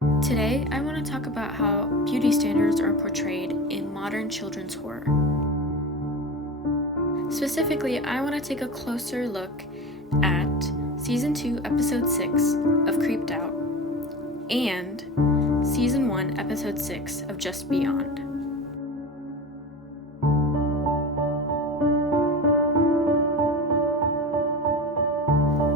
Today, I want to talk about how beauty standards are portrayed in modern children's horror. Specifically, I want to take a closer look at Season 2, Episode 6 of Creeped Out and Season 1, Episode 6 of Just Beyond.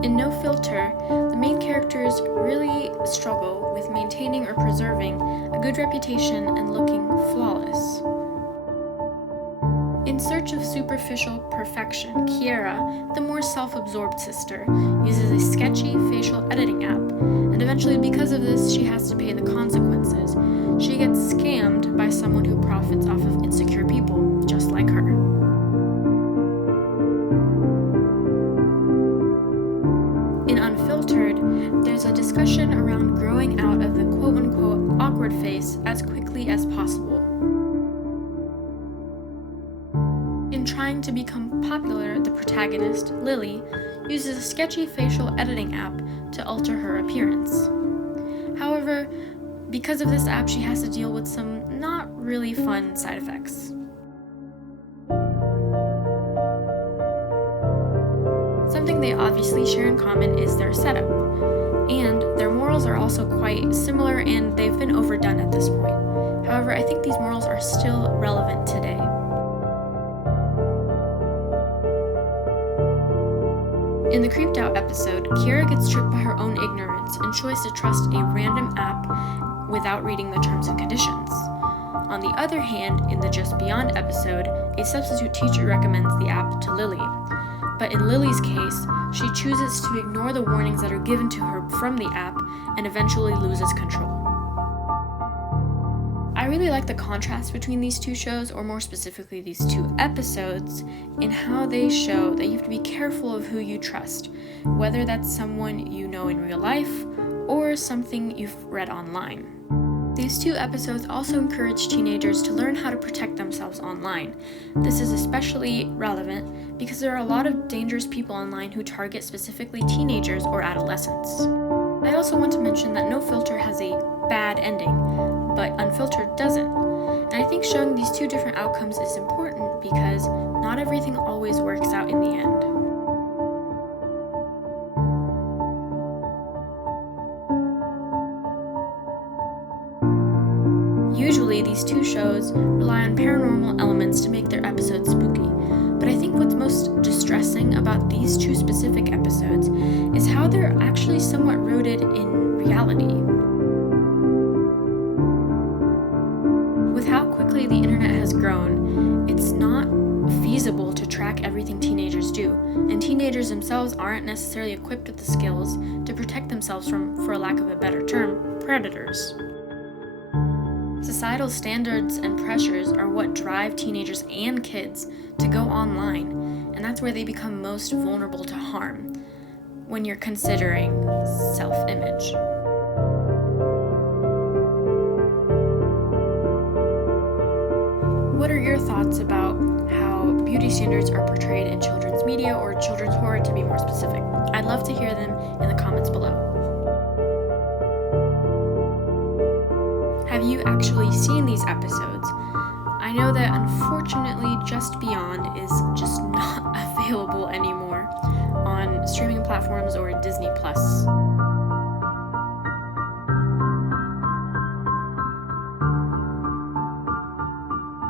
In No Filter, the main characters really struggle with maintaining or preserving a good reputation and looking flawless. In search of superficial perfection, Kiera, the more self-absorbed sister, uses a sketchy facial editing app, and eventually because of this, she has to pay the consequences. She gets scammed by someone who profits off of insecure people, just like her. In Unfiltered, there's a discussion around growing out of the quote-unquote awkward face as quickly as possible. In trying to become popular, the protagonist, Lily, uses a sketchy facial editing app to alter her appearance. However, because of this app, she has to deal with some not really fun side effects. Something they obviously share in common is their setup, and their morals are also quite similar and they've been overdone at this point. However, I think these morals are still relevant today. In the Creeped Out episode, Kiera gets tricked by her own ignorance and chooses to trust a random app without reading the terms and conditions. On the other hand, in the Just Beyond episode, a substitute teacher recommends the app to Lily. But in Lily's case, she chooses to ignore the warnings that are given to her from the app and eventually loses control. I really like the contrast between these two shows, or more specifically these two episodes, in how they show that you have to be careful of who you trust, whether that's someone you know in real life or something you've read online. These two episodes also encourage teenagers to learn how to protect themselves online. This is especially relevant because there are a lot of dangerous people online who target specifically teenagers or adolescents. I also want to mention that No Filter has a bad ending, but Unfiltered doesn't. And I think showing these two different outcomes is important because not everything always works out in the end. Usually, these two shows rely on paranormal elements to make their episodes spooky, but I think what's most distressing about these two specific episodes is how they're actually somewhat rooted in reality. With how quickly the internet has grown, it's not feasible to track everything teenagers do, and teenagers themselves aren't necessarily equipped with the skills to protect themselves from, for lack of a better term, predators. Societal standards and pressures are what drive teenagers and kids to go online, and that's where they become most vulnerable to harm when you're considering self-image. What are your thoughts about how beauty standards are portrayed in children's media or children's horror, to be more specific? I'd love to hear them in the comments below. Have you actually seen these episodes? I know that unfortunately Just Beyond is just not available anymore on streaming platforms or Disney+.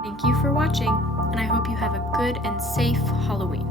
Thank you for watching, and I hope you have a good and safe Halloween.